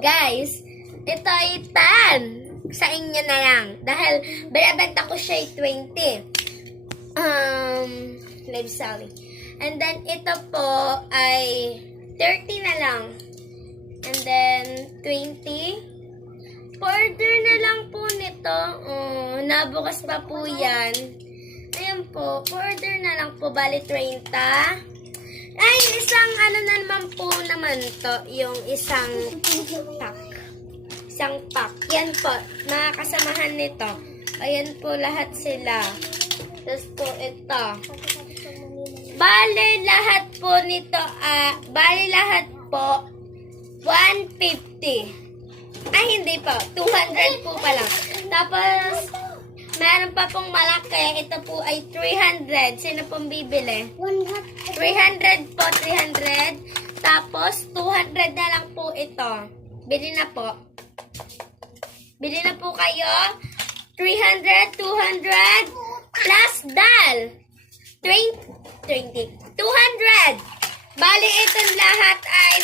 Guys, ito ay 10 sa inyo na lang. Dahil binabenta ko siya ay 20. Live selling. And then, ito po ay 30 na lang. And then, 20. Pa-order na lang po nito. Nabukas pa po yan. Ayan po, pa-order na lang po. Bali, 30. Ay, isang ano na naman po naman to. Yung isang pack. Isang pack. Yan po, mga kasamahan nito. Ayan po lahat sila. Tapos po ito. Bale, lahat po nito, bale lahat po, 150. Ay, hindi po. 200 po pala. Tapos, meron pa pong malaki. Ito po ay 300. Sino pong bibili? 300 po, 300. Tapos, 200 na lang po ito. Bili na po. Bili na po kayo. 300, 200, plus dal. 200. Bali, itong lahat ay,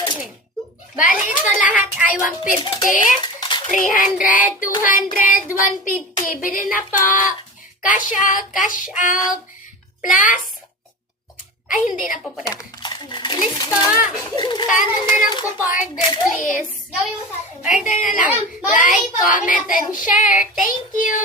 bali, ito lahat ay 150, 300, 200, 150. Bili na po. Cash out, plus, ay, hindi na po po. Please po. Paano na lang po order, please? Order na lang. Like, comment, and share. Thank you.